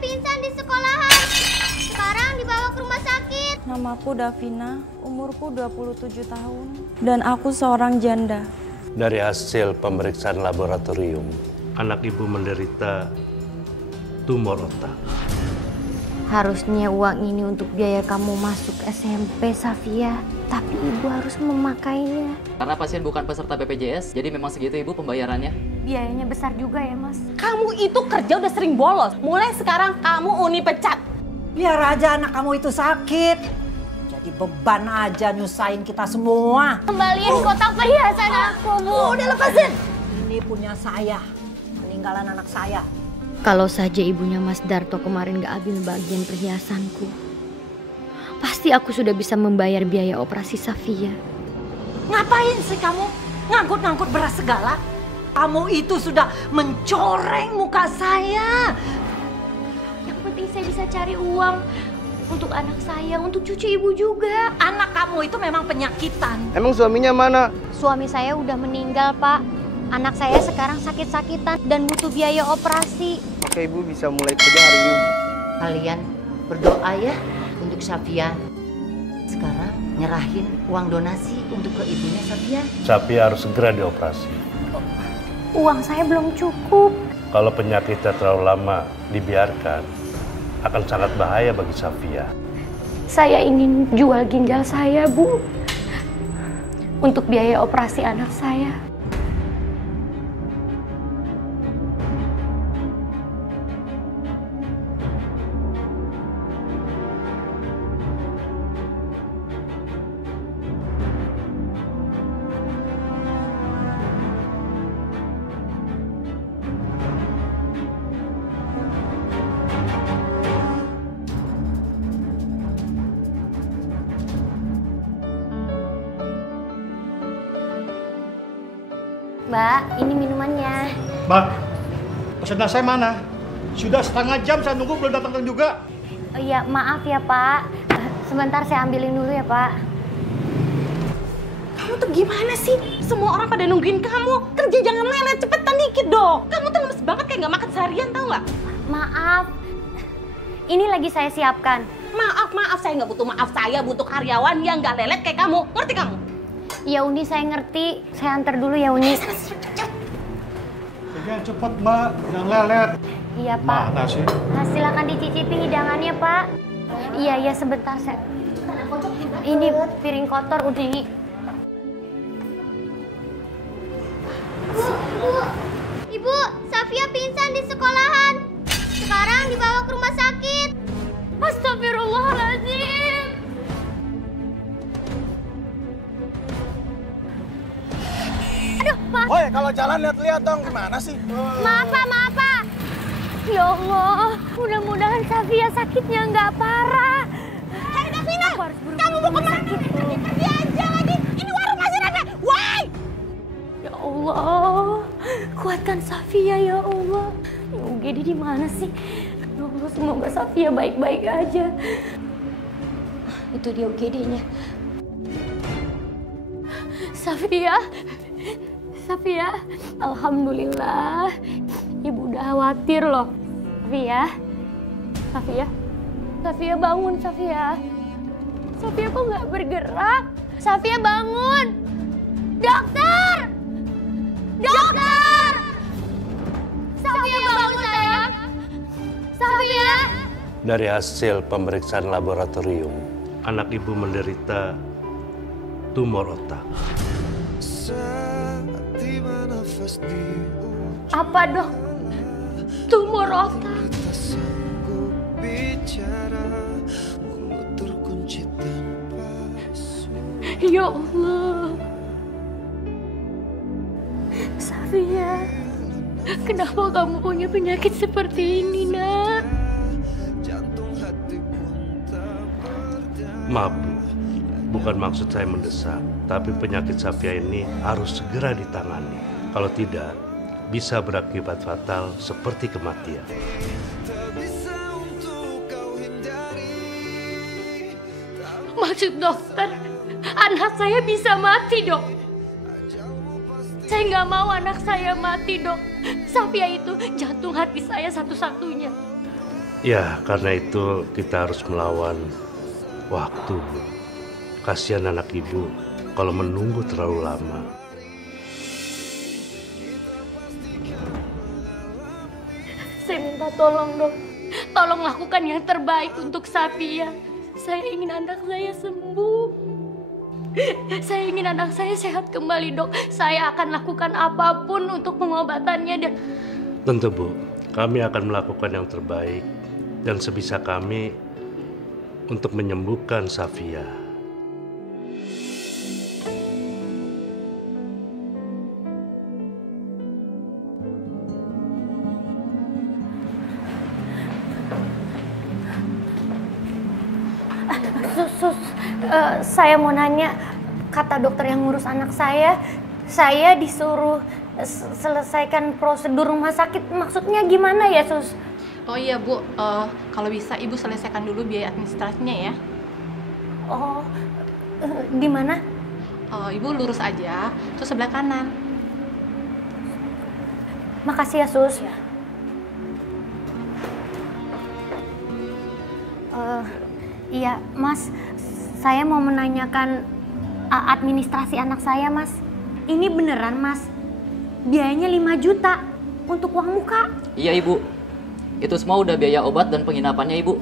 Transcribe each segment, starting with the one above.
pingsan di sekolahan. Sekarang dibawa ke rumah sakit. Namaku Davina, umurku 27 tahun. Dan aku seorang janda. Dari hasil pemeriksaan laboratorium, anak ibu menderita tumor otak. Harusnya uang ini untuk biaya kamu masuk SMP, Safia. Tapi ibu harus memakainya. Karena pasien bukan peserta BPJS, jadi memang segitu ibu pembayarannya. Biayanya besar juga ya, Mas. Kamu itu kerja udah sering bolos. Mulai sekarang kamu Uni pecat. Biar aja anak kamu itu sakit. Jadi beban aja nyusahin kita semua. Kembaliin kotak perhiasan aku, Bu. Udah lepasin. Ini punya saya. Peninggalan anak saya. Kalau saja ibunya Mas Darto kemarin gak ambil bagian perhiasanku, pasti aku sudah bisa membayar biaya operasi Safia. Ngapain sih kamu ngangkut-ngangkut beras segala? Kamu itu sudah mencoreng muka saya. Yang penting saya bisa cari uang untuk anak saya, untuk cucu ibu juga. Anak kamu itu memang penyakitan. Emang suaminya mana? Suami saya udah meninggal, Pak. Anak saya sekarang sakit-sakitan dan butuh biaya operasi. Oke, ibu bisa mulai kerja hari ini. Kalian berdoa ya untuk Safia. Sekarang nyerahin uang donasi untuk ke ibunya Safia. Safia harus segera dioperasi. Uang saya belum cukup. Kalau penyakitnya terlalu lama dibiarkan, akan sangat bahaya bagi Safia. Saya ingin jual ginjal saya, Bu. Untuk biaya operasi anak saya. Mbak, ini minumannya. Mbak, pesanan saya mana? Sudah setengah jam saya nunggu belum datang juga. Oh iya, maaf ya Pak. Sebentar saya ambilin dulu ya Pak. Kamu tuh gimana sih? Semua orang pada nungguin kamu. Kerja jangan lelet, cepetan dikit dong. Kamu tuh lemes banget kayak nggak makan seharian, tau nggak? Maaf, ini lagi saya siapkan. Maaf, saya nggak butuh maaf. Saya butuh karyawan yang nggak lelet kayak kamu. Ngerti kamu? Ya Uni, saya ngerti. Saya antar dulu ya Uni. Jangan cepat Mbak, jangan lelet. Iya Pak. Mana sih? Nah, silakan dicicipi hidangannya Pak. Iya sebentar saya. Ini piring kotor Uni. Ibu, Safia pingsan di sekolahan. Sekarang dibawa ke rumah sakit. Astagfirullahaladzim. Aduh, Pak. Woi, kalau jalan lihat-lihat dong, gimana sih? Maaf Pak. Ya Allah, mudah-mudahan Safia sakitnya nggak parah. Hai Davina, kamu mau kemana? Pergi aja lagi. Ini warung masih rame. Woi! Ya Allah, kuatkan Safia ya Allah. UGD di mana sih? Ya Allah, semoga Safia baik-baik aja. Itu dia UGD-nya. Safia, alhamdulillah. Ibu udah khawatir loh. Safia bangun Safia. Safia kok nggak bergerak? Safia bangun. Dokter! Safia bangun sayang. Safia. Dari hasil pemeriksaan laboratorium, anak ibu menderita tumor otak. Apa dok? Tumor otak. Ya Allah. Safia, kenapa kamu punya penyakit seperti ini, Nak? Maaf, Bu. Bukan maksud saya mendesak, tapi penyakit Safia ini harus segera ditangani. Kalau tidak, bisa berakibat fatal seperti kematian. Maksud dokter, anak saya bisa mati, dok. Saya nggak mau anak saya mati, dok. Safia itu jantung hati saya satu-satunya. Ya, karena itu kita harus melawan waktu, Bu. Kasihan anak ibu kalau menunggu terlalu lama. Saya minta tolong, Dok. Tolong lakukan yang terbaik untuk Safia. Saya ingin anak saya sembuh. Saya ingin anak saya sehat kembali, Dok. Saya akan lakukan apapun untuk pengobatannya dan... Tentu, Bu. Kami akan melakukan yang terbaik dan sebisa kami untuk menyembuhkan Safia. Saya mau nanya, kata dokter yang ngurus anak saya disuruh selesaikan prosedur rumah sakit. Maksudnya gimana ya, Sus? Oh iya Bu, kalau bisa Ibu selesaikan dulu biaya administrasinya ya. Oh, di mana? Ibu lurus aja, terus sebelah kanan. Makasih ya, Sus. Iya, Mas. Saya mau menanyakan administrasi anak saya, Mas. Ini beneran, Mas? Biayanya 5 juta untuk uang muka. Iya Ibu, itu semua udah biaya obat dan penginapannya Ibu.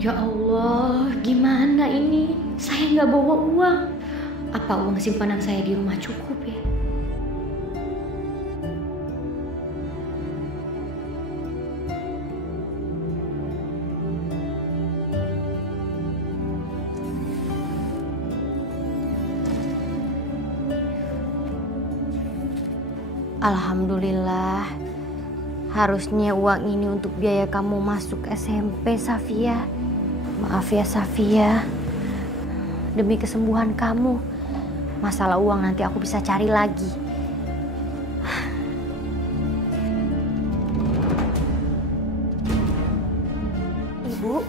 Ya Allah, gimana ini? Saya nggak bawa uang. Apa uang simpanan saya di rumah cukup ya? Alhamdulillah. Harusnya uang ini untuk biaya kamu masuk SMP, Safia. Maaf ya, Safia. Demi kesembuhan kamu. Masalah uang nanti aku bisa cari lagi. Ibu,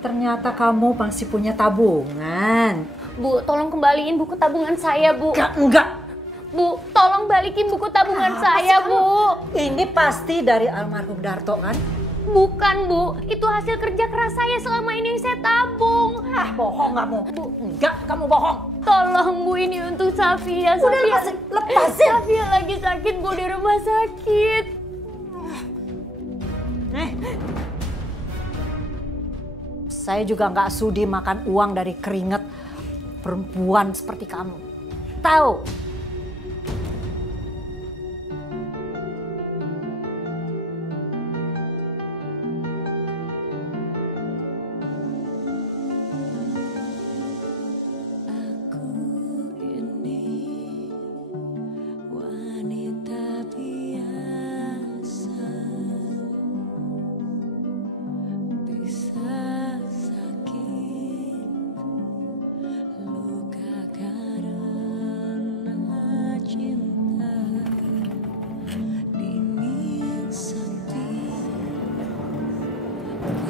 ternyata kamu masih punya tabungan. Bu, tolong kembaliin buku tabungan saya, Bu. Enggak. Bu, tolong balikin buku tabungan saya, Bu. Ini pasti dari almarhum Darto kan? Bukan, Bu. Itu hasil kerja keras saya selama ini yang saya tabung. Ah, bohong kamu. Bu, Enggak, kamu bohong. tolong, Bu, ini untuk Safia. Udah, lepasin. Safia lagi sakit, Bu, di rumah sakit. Saya juga nggak sudi makan uang dari keringat perempuan seperti kamu. Tahu?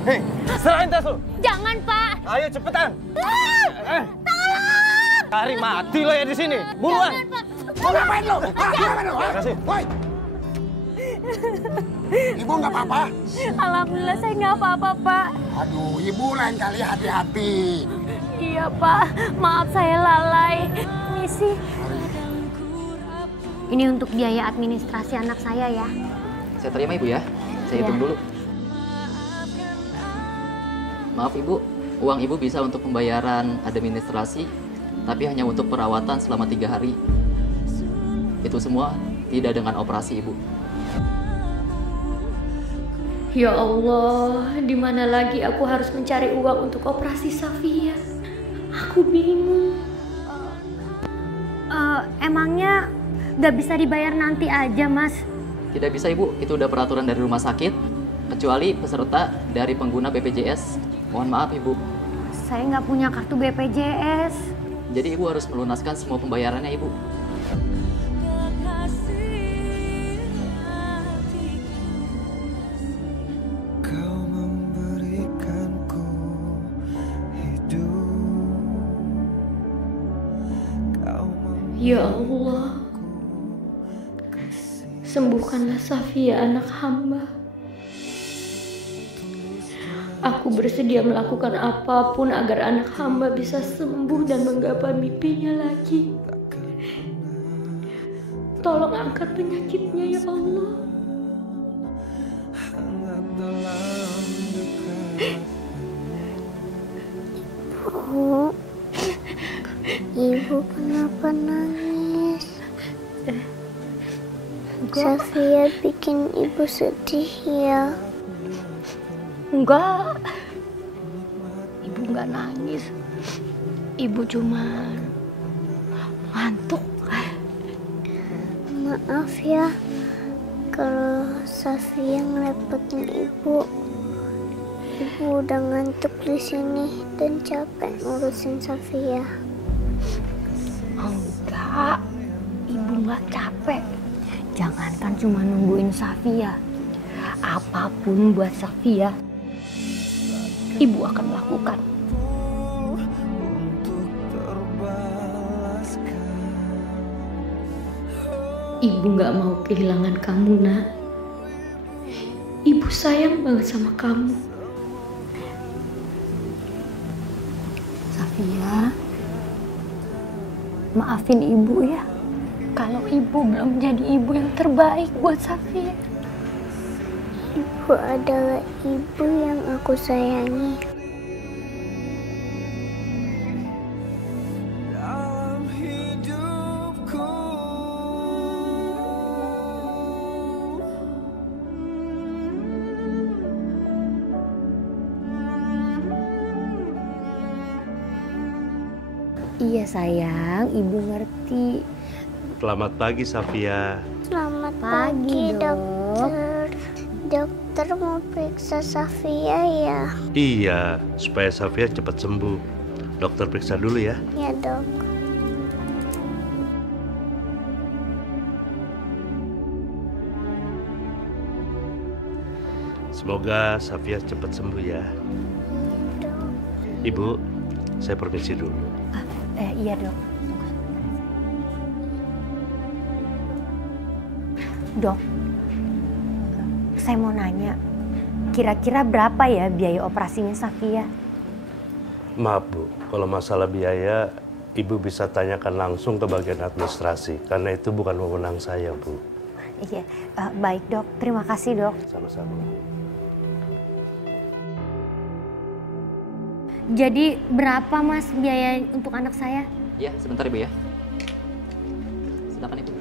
Hei, serahin tas lu. Jangan, Pak. Ayo cepetan. Tolong! Cari mati lo ya di sini. Buruan. Jangan, Pak. Mau ngapain lo? Ngapain lo? Kasih. Woi. Ibu nggak apa-apa? Alhamdulillah saya nggak apa-apa, Pak. Aduh, ibu lain kali hati-hati. Iya, Pak. Maaf saya lalai. Misi. Ini untuk biaya administrasi anak saya ya. Saya terima Ibu ya, saya hitung dulu. Maaf Ibu, uang Ibu bisa untuk pembayaran administrasi, tapi hanya untuk perawatan selama 3 hari. Itu semua tidak dengan operasi Ibu. Ya Allah, di mana lagi aku harus mencari uang untuk operasi Safia? Aku bingung. Emangnya nggak bisa dibayar nanti aja, Mas? Tidak bisa Ibu, itu udah peraturan dari rumah sakit, kecuali peserta dari pengguna BPJS. Mohon maaf Ibu. Saya nggak punya kartu BPJS. Jadi Ibu harus melunaskan semua pembayarannya Ibu. Ya Allah, sembuhkanlah Safia anak hamba. Aku bersedia melakukan apapun agar anak hamba bisa sembuh dan menggapai mimpinya lagi. Tolong angkat penyakitnya ya Allah. Bu, Ibu kenapa nangis? Safia bikin Ibu sedih ya? Enggak. Ibu enggak nangis. Ibu cuma ngantuk. Maaf ya kalau Safia ngerepotin Ibu. Ibu udah ngantuk di sini dan capek ngurusin Safia. Enggak. Ibu enggak capek. Jangankan cuma nungguin Safia. Apapun buat Safia, Ibu akan lakukan. Ibu gak mau kehilangan kamu, Nak. Ibu sayang banget sama kamu. Safia, maafin Ibu ya. Kalau Ibu belum jadi ibu yang terbaik buat Safia. Ibu adalah ibu yang aku sayangi. Iya sayang, Ibu ngerti. Selamat pagi, Safia. Selamat Pagi, pagi, dokter. Dokter mau periksa Safia ya? Iya, supaya Safia cepat sembuh. Dokter periksa dulu ya. Ya dok. Semoga Safia cepat sembuh ya. Ibu, saya permisi dulu. Iya dok. Dok, saya mau nanya, kira-kira berapa ya biaya operasinya Safia? Maaf Bu, kalau masalah biaya, Ibu bisa tanyakan langsung ke bagian administrasi, karena itu bukan wewenang saya, Bu. Iya, baik dok. Terima kasih dok. Sama-sama. Jadi berapa mas biaya untuk anak saya? Ya, sebentar Ibu ya. Silakan Ibu.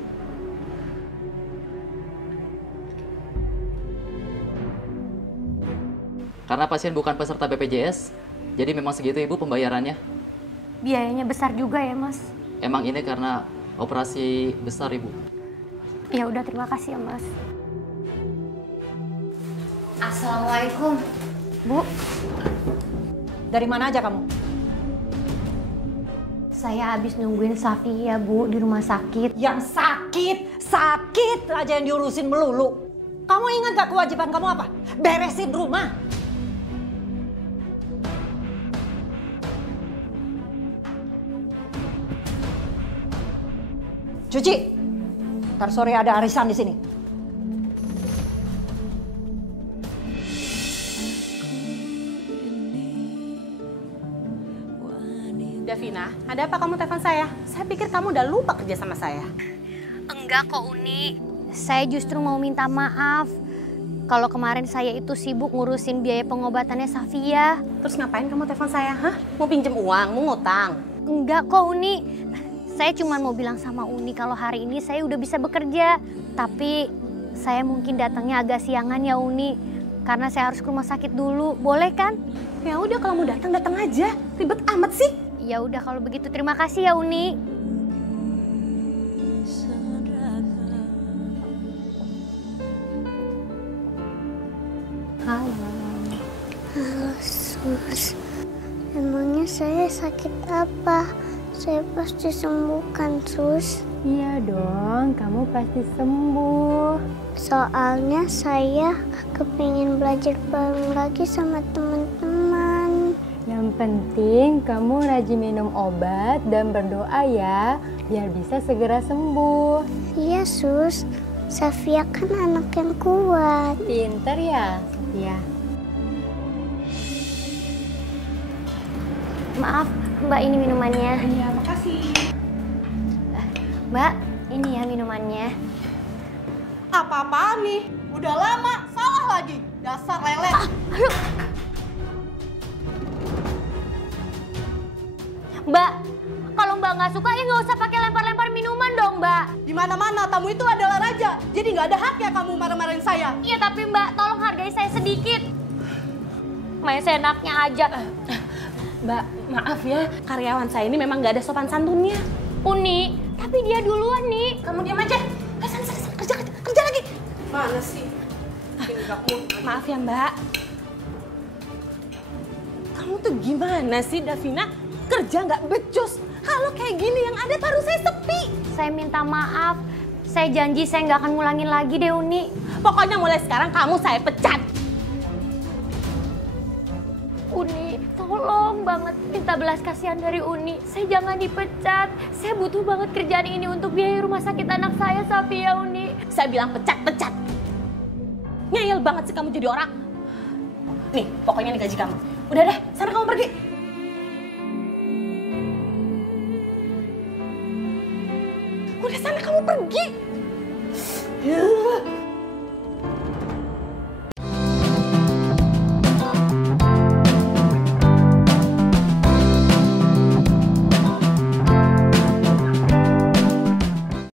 Karena pasien bukan peserta BPJS, jadi memang segitu Ibu pembayarannya. Biayanya besar juga ya mas? Emang ini karena operasi besar Ibu. Ya udah, terima kasih ya mas. Assalamualaikum. Bu, dari mana aja kamu? Saya habis nungguin Safia Bu di rumah sakit. Yang sakit aja yang diurusin melulu. Kamu ingat gak kewajiban kamu apa? Beresin rumah. Cuci. Ntar sore ada arisan di sini. Davina, ada apa kamu telepon saya? Saya pikir kamu udah lupa kerja sama saya. Enggak kok Uni. Saya justru mau minta maaf. Kalau kemarin saya itu sibuk ngurusin biaya pengobatannya Safia. Terus ngapain kamu telepon saya? Hah? Mau pinjem uang? Mau ngutang? Enggak kok Uni. Saya cuma mau bilang sama Uni kalau hari ini saya udah bisa bekerja. Tapi saya mungkin datangnya agak siangan ya Uni. Karena saya harus ke rumah sakit dulu. Boleh kan? Ya udah, kalau mau datang aja. Ribet amat sih. Ya udah kalau begitu, terima kasih ya Uni. Halo sus, emangnya saya sakit apa? Saya pasti sembuhkan sus. Iya dong, kamu pasti sembuh. Soalnya saya kepingin belajar bareng lagi sama teman-teman. Yang penting kamu rajin minum obat dan berdoa ya, biar bisa segera sembuh. Iya sus, Safia kan anak yang kuat. Pinter ya, Safia. Maaf, Mbak, ini minumannya. Iya, makasih. Mbak, ini ya minumannya. Apa-apaan nih? Udah lama, salah lagi. Dasar lele. Aduh. Mbak, kalau Mbak nggak suka ya nggak usah pakai lempar-lempar minuman dong, Mbak. Di mana-mana tamu itu adalah raja. Jadi nggak ada haknya kamu marah-marahin saya. Iya, tapi Mbak, tolong hargai saya sedikit. Main seenaknya aja. Mbak, maaf ya, karyawan saya ini memang nggak ada sopan santunnya. Uni, tapi dia duluan nih. Kamu diam aja. Sana, kerja lagi. Mana sih? Maaf ya, Mbak. Kamu tuh gimana sih, Davina? Kerja nggak becus. Kalau kayak gini yang ada paru saya sepi. Saya minta maaf. Saya janji saya nggak akan ngulangin lagi deh, Uni. Pokoknya mulai sekarang kamu saya pecat. Uni, tolong banget minta belas kasihan dari Uni. Saya jangan dipecat. Saya butuh banget kerjaan ini untuk biaya rumah sakit anak saya, Safia, Uni. Saya bilang pecat. Ngeyel banget sih kamu jadi orang. Nih, pokoknya ini gaji kamu. Udah deh, sana kamu pergi. Udah sana kamu pergi.